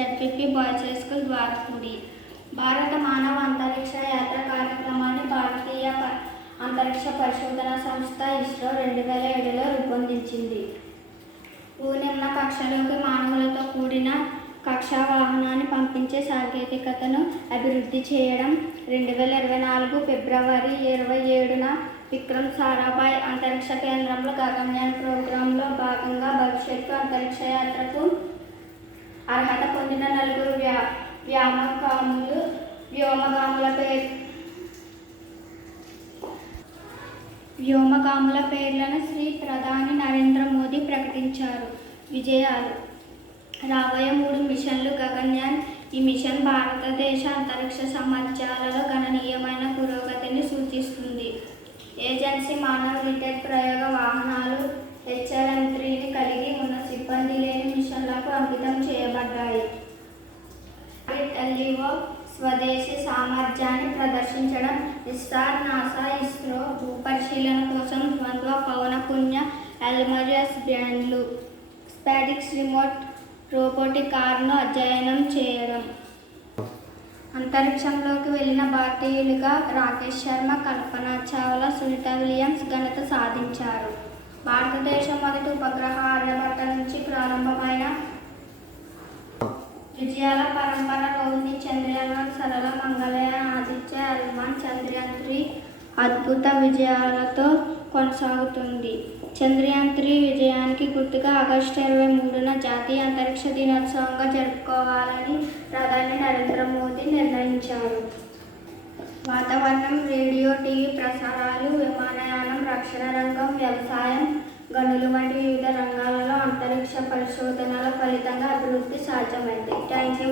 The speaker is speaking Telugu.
ZPP boys high school Dwarapudi. భారత మానవ అంతరిక్ష యాత్ర కార్యక్రమాన్ని భారతీయ అంతరిక్ష పరిశోధన సంస్థ ఇస్రో 2007లో రూపొందించింది. భూనిమ్న కక్షలోకి మానవులతో కూడిన కక్షా వాహనాన్ని పంపించే సాంకేతికతను అభివృద్ధి చేయడం. 2024 ఫిబ్రవరి 27న విక్రమ్ సారాభాయ్ అంతరిక్ష కేంద్రంలో గగన్యాన్ ప్రోగ్రాంలో భాగంగా భవిష్యత్తు అంతరిక్ష యాత్రకు అర్హత పొందిన 4 వ్యోమగాముల పేర్లను శ్రీ ప్రధాని నరేంద్ర మోదీ ప్రకటించారు. విజయాలు: రాబోయే 3 మిషన్లు గగన్యాన్. ఈ మిషన్ భారతదేశ అంతరిక్ష సామర్థ్యాలలో గణనీయమైన పురోగతిని సూచిస్తుంది. ఏజెన్సీ మానవ రిటైల్ ప్రయోగ వాహనాలు HLM-3ని కలిగి ఉన్న సిబ్బంది లేని మిషన్లకు అంకితం చేయబడ్డాయి. LEO స్వదేశీ సామర్థ్యాన్ని ప్రదర్శించడం. ఇస్సార్, నాసా, ఇస్రో భూపరిశీలన కోసం ద్వంద్వ పవనపున్య L మరియు S బ్యాండ్లు స్పాటిక్స్ రిమోట్ రోబోటిక్ ఆర్మ్ను అధ్యయనం చేయడం. అంతరిక్షంలోకి వెళ్లిన భారతీయులుగా రాకేష్ శర్మ, కల్పనా చావ్లా, సునీత విలియమ్స్ ఘనత సాధించారు. భారతదేశం మొదటి ఉపగ్రహ ఆర్యభట్ట నుంచి ప్రారంభమైన విజయాల పరంపర రోహిణి, చంద్రయాన్, సరళ, మంగళయాన్, ఆదిత్య L1, చంద్రయాన్-3 అద్భుత విజయాలతో కొనసాగుతుంది. చంద్రయాన్-3 విజయానికి గుర్తుగా ఆగస్టు 23న జాతీయ అంతరిక్ష దినోత్సవంగా జరుపుకోవాలని ప్రధాని నరేంద్ర మోదీ నిర్ణయించారు. వాతావరణం, రేడియో, టీవీ ప్రసారాలు, విమానయానం, రక్షణ రంగం, వ్యవసాయం, గనులు వంటి వివిధ రంగాలలో అంతరిక్ష పరిశోధనల ఫలితంగా అభివృద్ధి సాధ్యమైంది. Thank you.